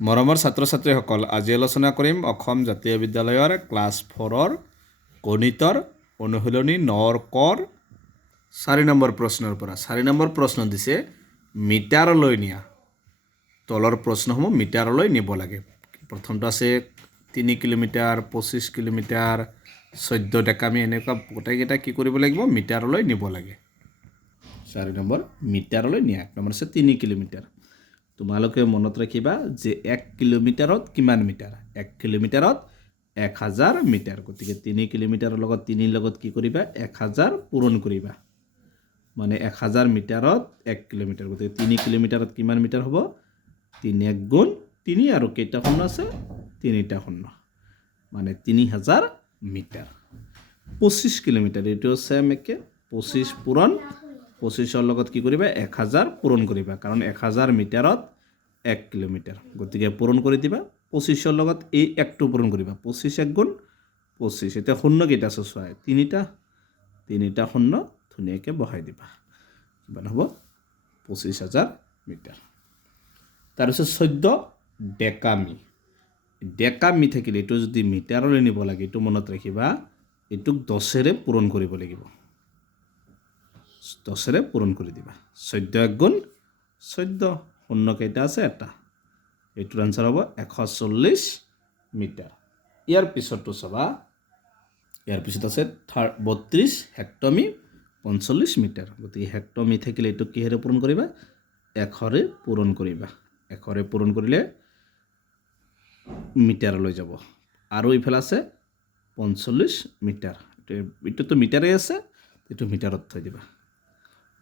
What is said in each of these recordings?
মৰমৰ ছাত্ৰ ছাত্ৰীসকল, আজি আলোচনা কৰিম অসম জাতীয় বিদ্যালয়ৰ ক্লাছ 4ৰ গণিতৰ অনুশীলনী 9ৰ কৰ 4 নম্বৰ প্ৰশ্নৰ পৰা। 4 নম্বৰ প্ৰশ্ন দিছে মিটাৰলৈ নিয়া। তলৰ প্ৰশ্নসমূহ মিটাৰলৈ নিব লাগে। প্ৰথমটো আছে 3 কিলোমিটাৰ, 25 কিলোমিটাৰ, 14 ডেকামি, এনেকুৱা গোটেইকেইটা কি কৰিব লাগিব? মিটাৰলৈ নিব লাগে। 4 নম্বৰ মিটাৰলৈ নিয়া। 1 নম্বৰ আছে 3 কিলোমিটাৰ। তোমালোকে মনত ৰাখিবা যে 1 কিলোমিটাৰত কিমান মিটাৰ? 1 কিলোমিটাৰত 1000 মিটাৰ। গতিকে 3 কিলোমিটাৰৰ লগত 3 লগত কি কৰিবা? 1000 পূৰণ কৰিবা। মানে 1000 মিটাৰত 1 কিলোমিটাৰ। গতিকে 3 কিলোমিটাৰত কিমান মিটাৰ হ'ব? 3 1 গুণ 3 আৰু কেইটা শূন্য আছে? 3টা শূন্য। মানে 3000 মিটাৰ। 25 কিলোমিটাৰ, এইটো ছেম একে। 25 পূৰণ 25ৰ লগত কি কৰিবা? 1000 পূৰণ কৰিবা, কাৰণ 1000 মিটাৰত 1 কিলোমিটাৰ। গতিকে পূৰণ কৰি দিবা। 25ৰ লগত এই 1টো পূৰণ কৰিবা। 25 1 গুণ 25। এতিয়া শূন্য কেইটা আছে চোৱা? 3টা শূন্য ধুনীয়াকৈ বহাই দিবা। কিমান হ'ব? 25000 মিটাৰ। তাৰপিছত 14 ডেকামি। ডেকামি থাকিলে এইটো যদি মিটাৰলৈ নিব লাগে, এইটো মনত ৰাখিবা, এইটোক 10ৰে পূৰণ কৰিব লাগিব। 10ৰে পূৰণ কৰি দিবা। 14 1 গুণ 14। শূন্য কেইটা আছে? এটা। এইটোৰ আনচাৰ হ'ব 140 মিটাৰ। ইয়াৰ পিছতটো চাবা, ইয়াৰ পিছত আছে 32 হেক্টমি 45 মিটাৰ। গতিকে হেক্টমি থাকিলে এইটো কিহেৰে পূৰণ কৰিবা? 100ৰে পূৰণ কৰিবা। 100ৰে পূৰণ কৰিলে মিটাৰলৈ যাব। আৰু ইফালে আছে 45 মিটাৰ। এইটোতো মিটাৰেই আছে, এইটো মিটাৰত থৈ দিবা।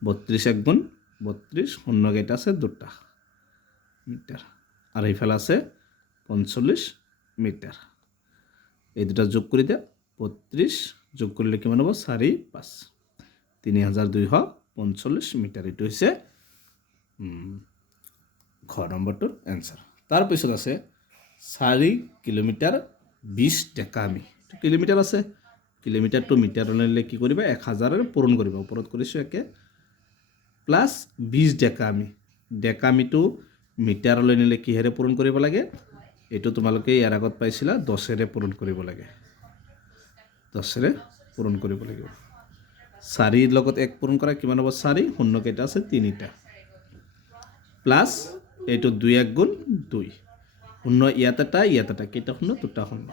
32 1 গুণ 32। শূন্য কেইটা আছে? 2টা মিটাৰ। আৰু ইফালে আছে 45 মিটাৰ। এই দুটা যোগ কৰি দিয়া। 32 যোগ কৰিলে কিমান হ'ব? 4 5। 3245 মিটাৰ। এইটো হৈছে ঘ নম্বৰটোৰ এনচাৰ। তাৰপিছত আছে 4 কিলোমিটাৰ 20 ডেকামি। কিলোমিটাৰ আছে, কিলোমিটাৰটো মিটাৰলৈ নিলে কি কৰিবা? 1000ৰে পূৰণ কৰিবা। ওপৰত কৰিছোঁ একে। প্লাছ 20 ডেকামি। ডেকামিটো মিটাৰলৈ নিলে কিহেৰে পূৰণ কৰিব লাগে? এইটো তোমালোকে ইয়াৰ আগত পাইছিলা, 10ৰে পূৰণ কৰিব লাগে। 10ৰে পূৰণ কৰিব লাগিব। 4ৰ লগত 1 পূৰণ কৰা, কিমান হ'ব? 4। শূন্য কেইটা আছে? 3টা। প্লাছ এইটো 2 1 গুণ 2। শূন্য ইয়াত এটা, ইয়াত এটা। কেইটা শূন্য? 2টা শূন্য।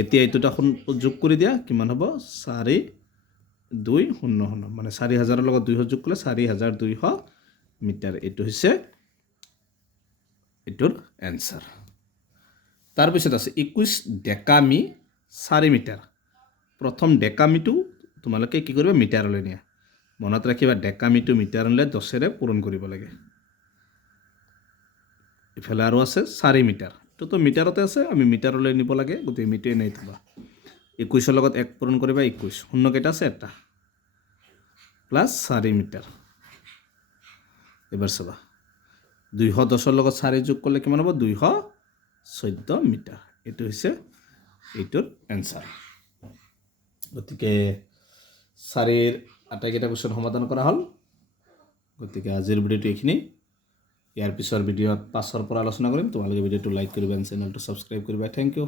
এতিয়া এই দুটা যোগ কৰি দিয়া, কিমান হ'ব? 4 2 0 0। মানে 4000ৰ লগত 200 যোগ কৰিলে 4200 মিটাৰ। এইটো হৈছে এইটোৰ এনচাৰ। তাৰপিছত আছে 21 ডেকামি 4 মিটাৰ। প্ৰথম ডেকামিটো তোমালোকে কি কৰিবা? মিটাৰলৈ নিয়া। মনত ৰাখিবা, ডেকামিটো মিটাৰলৈ 10ৰে পূৰণ কৰিব লাগে। ইফালে আৰু আছে 4 মিটাৰ। এইটোতো মিটাৰতে আছে, আমি মিটাৰলৈ নিব লাগে। গতিকে মিটাৰ নাই থবা। 21ৰ লগত 1 পূৰণ কৰিবা। 21। শূন্য কেইটা আছে? এটা। Plus 4 metre. এবাৰ চাবা, 210ৰ লগত 4 যোগ কৰিলে কিমান হ'ব? 214 মিটাৰ। এইটো হৈছে এইটোৰ এনচাৰ। গতিকে 4ৰ আটাইকেইটা কুৱেশ্যন সমাধান কৰা হ'ল। গতিকে আজিৰ ভিডিঅ'টো এইখিনি। ইয়াৰ পিছৰ ভিডিঅ'ত 5ৰ পৰা আলোচনা কৰিম। তোমালোকে ভিডিঅ'টো লাইক কৰিবা, চেনেলটো ছাবস্ক্ৰাইব কৰিবা। Thank U.